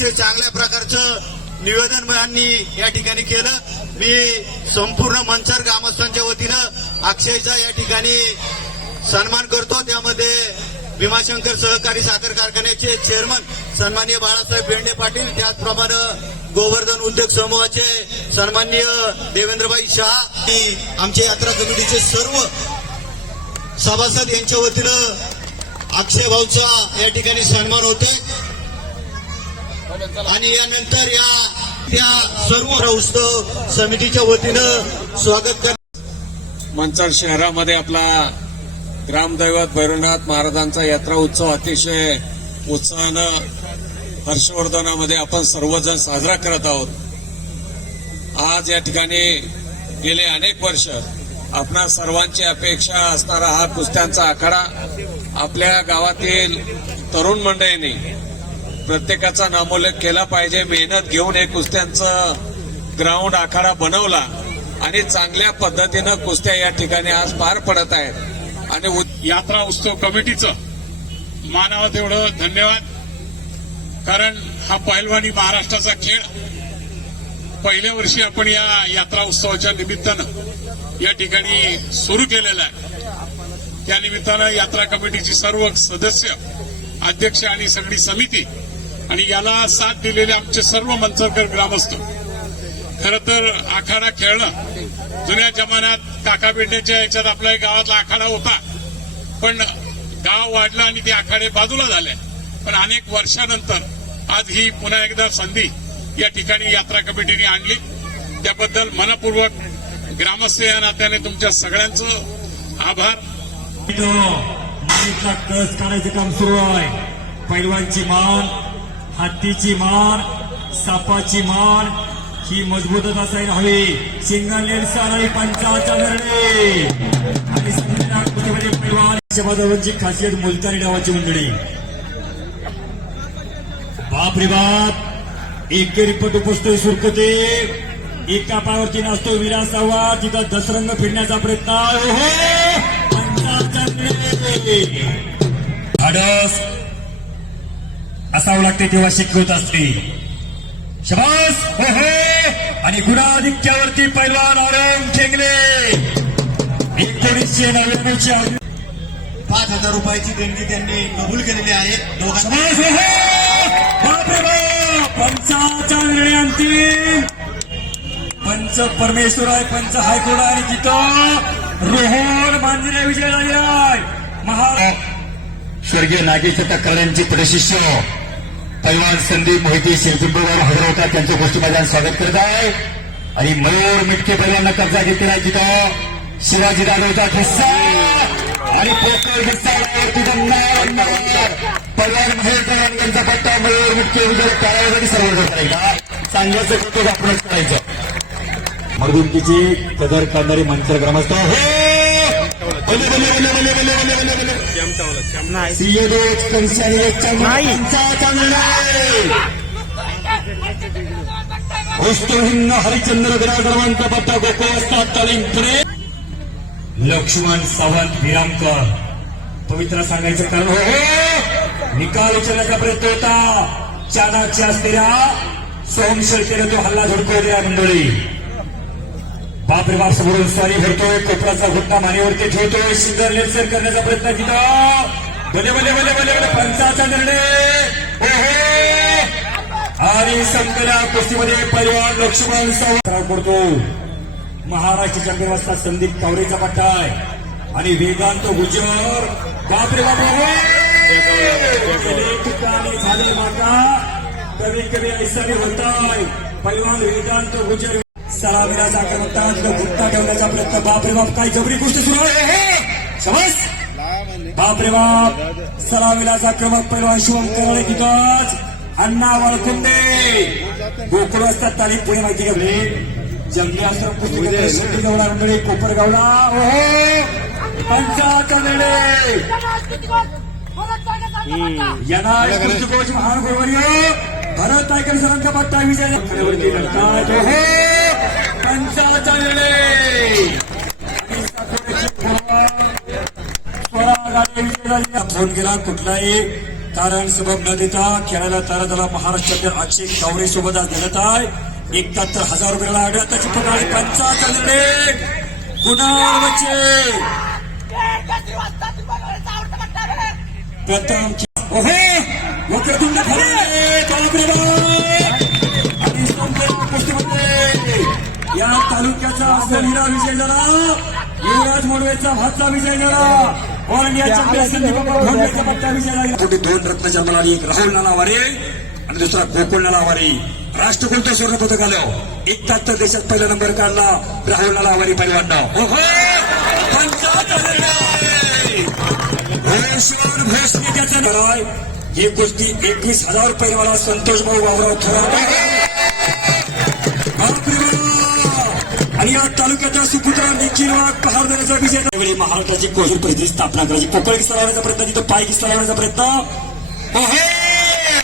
ते चांगल्या प्रकारचं निवेदन यांनी या ठिकाणी केलं. मी संपूर्ण मंचर ग्रामस्थांच्या वतीनं अक्षयचा या ठिकाणी सन्मान करतो. त्यामध्ये भीमाशंकर सहकारी साखर कारखान्याचे चेअरमन सन्माननीय बाळासाहेब बेंडे पाटील त्याचप्रमाणे गोवर्धन उद्योग समूहाचे सन्माननीय देवेंद्रभाई शहा आमच्या यात्रा कमिटीचे सर्व सभासद यांच्या वतीनं अक्षय भाऊचा या ठिकाणी सन्मान होते आणि यानंतर या त्या सर्व उत्सव समितीच्या वतीनं स्वागत कर मंचर शहरामध्ये आपला ग्रामदैवत भैरवनाथ महाराजांचा यात्रा उत्सव अतिशय उत्साहानं हर्षवर्धनामध्ये आपण सर्वजण साजरा करत आहोत. आज या ठिकाणी गेले अनेक वर्ष आपणा सर्वांची अपेक्षा असणारा हा कुस्त्यांचा आखाडा आपल्या गावातील तरुण मंडळींनी प्रत्येकाचा नामोल्लेख केला पाहिजे. मेहनत घेऊन हे कुस्त्यांचं ग्राउंड आखाडा बनवला आणि चांगल्या पद्धतीनं कुस्त्या या ठिकाणी आज पार पडत आहेत. आणि यात्रा उत्सव कमिटीचं मानावं तेवढं धन्यवाद. कारण हा पहिलवानी महाराष्ट्राचा खेळ. पहिल्या वर्षी आपण या यात्रा उत्सवाच्या निमित्तानं या ठिकाणी सुरू केलेला आहे. त्या निमित्तानं यात्रा कमिटीची सर्व सदस्य अध्यक्ष आणि सगळी समिती आणि याला साथ दिलेले आमचे सर्व मंचरकर ग्रामस्थ. खर तर आखाडा खेळणं जुन्या जमान्यात काकापेट्याच्या याच्यात आपल्या गावातला आखाडा होता. पण गाव वाढलं आणि ते आखाडे बाजूला झाले. पण अनेक वर्षानंतर आज ही पुन्हा एकदा संधी या ठिकाणी यात्रा कमिटीने आणली. त्याबद्दल मनपूर्वक ग्रामस्थ या नात्याने तुमच्या सगळ्यांचं आभार. माणिकला कस काढायचं काम सुरू आहे. पैलवानची मान हत्तीची मार सापाची मार ही मजबूतच असायला हवी. सिंगल सर पंचाचा निर्णय. आणि संविधान परिवार? खासियत मुलतानी डावाची मंडळी. बाप रे बाप! एकेरी पटू पुसतोय सुरकते. एका पायावरती नाचतो विलासावा तिथं दसरंग फिरण्याचा प्रयत्न. ओहो! पंचाचा निर्णय. असावं लागते तेव्हा शिकवत असते. शबास! हो हो! आणि गुणाधिक्यावरती पैलवान औरंग ठेंगले एकोणीसशे नव्याण्णवची. पाच हजार रुपयाची देणगी त्यांनी कबूल केलेली आहे. हो हो! बापरे बाप! पंचाचा निर्णय अंतिम. पंच परमेश्वर आहे पंच हायकोर्ट आहे आणि तिथं रोहन मांजरे विजय झाले आहे. महा स्वर्गीय नागेश तक्रारांचे प्रशिष्य. पैलवान संदीप मोहिती शिरपिंपळवर हजर होता त्यांचं गोष्टी माझ्या स्वागत करत आहे आणि मयूर मिटके पैलवांना कब्जा घेतलेला जिथं शिवाजी जाधवचा ठिस्सा आणि पोकळ ठिस्सा पैलवान महेश दलाल यांचा पट्टा मयूर मिटके विजय टाळासाठी सर्व करायचा चांगल्याचं कौतुक आपणच करायचं मर्दुमकीची कदर करणारी मंत्र ग्रामस्थ हो हरिचंद्र गडागरवांत पत्ता असतात तालीम लक्ष्मण सावंत विरामकर पवित्र सांगायचं कारण हो निकाल विचारण्याचा प्रयत्न होता चाणाक्ष असलेल्या सोहम तो हल्ला झुडकवलेला मंडळी बापरे बाप समोर सारी भरतोय कोपराचा घुटना मानेवरती ठेवतोय सुंदर लेसर करण्याचा प्रयत्न केला बने बने बने बने बने पंचाचा निर्णय. आणि संकल्या कुस्तीमध्ये परिवार लक्ष्मण सराव करतो. महाराष्ट्र चंद्र संदीप कावरेचा पट्टा आहे. आणि वेदांत गुजर बापरे बापरे झाले माता कमी कमी ऐसा होताय परिवार वेदांत गुजर सलामीला आक्रमकता गुप्ता ठेवण्याचा प्रयत्न बापरे बाप काय जबरी गोष्ट सुरू आहे हे! समज बापरे बाप सलामीला आक्रमक पैलवान शिवम करणे तिथंच अण्णा वाळकुंडे गोकुळ असतात तालीम पुणे माहिती घातली जंगली आश्रम कुस्ती गवडा। मंडळी कोपरगावला ओहो पंचाचा निर्णय येणार कुस्ती कोच महान गुरुवर्य। भरत टायकर सरांचा पट्टा विजय वरती फोन केला कुठलाही कारण सबब न देता खेळायला तारा झाला महाराष्ट्रातील अक्षय कावरे सोबत आज घडत आहे एकाहत्तर हजार रुपयाला त्याची पकड पंचाहत्तर निर्णय गुणाळ बच्चे प्रथम ओहे वक्रतुंड खरे तालुक्याचा विजय झाला युवराज मोडवेचा भातचा विजय झाला ऑल कुठे दोन रत्न जन्माला एक राहुल नालावारे आणि दुसरा गोकुळ नालावारे. राष्ट्रकुलचं स्वर्ण पथक आलं? एकाहत्तर देशात पहिला नंबर काढला राहुल नालावारी पहिलवान. ओहो पंचाहत्तर भूषण भोसले ही गोष्टी एकवीस हजार रुपये मला संतोष भाऊ वावराव थोरात आणि या तालुक्याच्या सुपुत्र निखिल पहार देण्याचा विजय त्यावेळी महाराष्ट्राची कोहिर परिस्थिती स्थापना करायची. कोकण किस्सा लावण्याचा प्रयत्न. तिथं पाय किस्सा लावण्याचा प्रयत्न. हो, हो.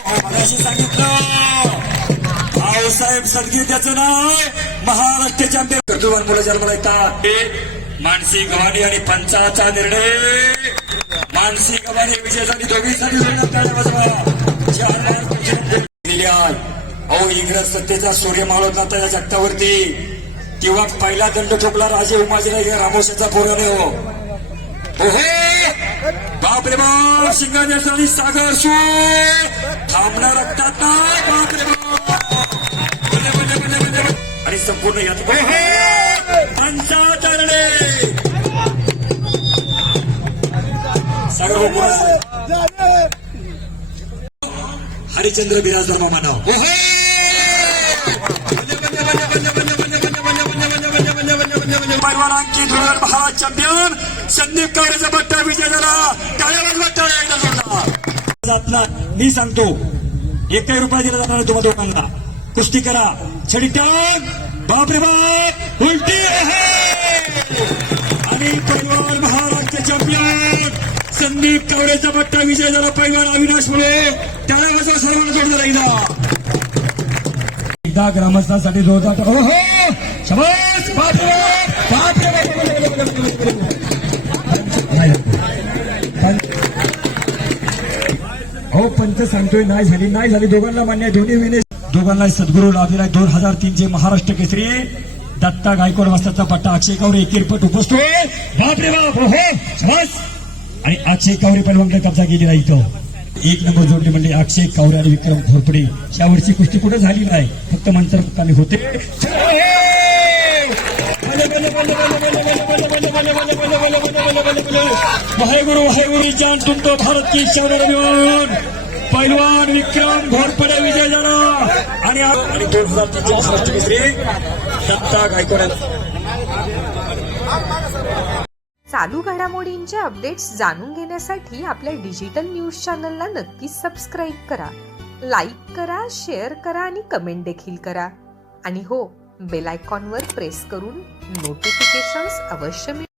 हो, मगाशी सांगितलं. भाऊसाहेब सदगीर त्याचं नाव महाराष्ट्राच्या चॅम्पियन कर्तुवान मुलं जन्माला येतात. मानसी गव्हाणी आणि पंचाचा निर्णय. मानसी गव्हाणी विजयासाठी दोघीसाठी अहो इंग्रज सत्तेचा सूर्य मावळत नव्हता या जगतावरती. किंवा पहिला दंड ठोकला राजे उमाजीराव या रामोशाचा पोराने हो. बापरे बाप! रे बाप आणि सागर शो! थांबणार रक्तात नाही बाप! रे बाप आणि संपूर्ण यात ओहो! पंचाचरणे सागर हरिचंद्र बिराजदार मामा नाव. पैलवान अंकित धुळकर महाराज चॅम्पियन संदीप कावरेचा पट्टा विजय झाला. टाळ्यावर पट्टा एकदा सोडला जात नाही. मी सांगतो एकही रुपया दिला जाणार तुम्हा दोघांना. कुस्ती करा. छडी टाक. बापरे बाप. उलटी आहे. आणि पैलवान महाराष्ट्र चॅम्पियन संदीप कावडेचा पट्टा विजय झाला. पैलवान अविनाश मुळे टाळ्या वाजवा सर्वांना जोडला एकदा. एकदा ग्रामस्थांसाठी जोरदार. हो शबास हो पंच सांगतोय नाही झाली नाही झाली. दोघांना मान्य दोन्ही विने दोघांना सद्गुरू लाभलेला दोन हजार तीनचे महाराष्ट्र केसरी दत्ता गायकवाड वास्ताचा पट्टा अक्षय कावरे एकेरपट उपसतोय बापरे बाप हो बस आणि अक्षय कावरे पण मग कब्जा केलेला इथं. एक नंबर जोडले म्हणजे अक्षय कावरे आणि विक्रम घोरपडे यावरची कुस्ती कुठं झाली नाही? फक्त मंत्र मुक्कामी होते वाहेगुरु वाहेगुरु जान तुमतो भारत की शौर्य अभिमान पैलवान विक्रम घोरपडे विजय झाला आणि आणि दोन हजार तीनचे महाराष्ट्र केसरी दत्ता गायकवाड चालू घडामोडींचे अपडेट्स जाणून घेण्यासाठी आपल्या डिजिटल न्यूज चॅनलला नक्कीच सबस्क्राईब करा. लाईक करा शेअर करा आणि कमेंट देखील करा. आणि हो बेल आयकॉनवर प्रेस करून नोटिफिकेशन्स अवश्य मिळवा.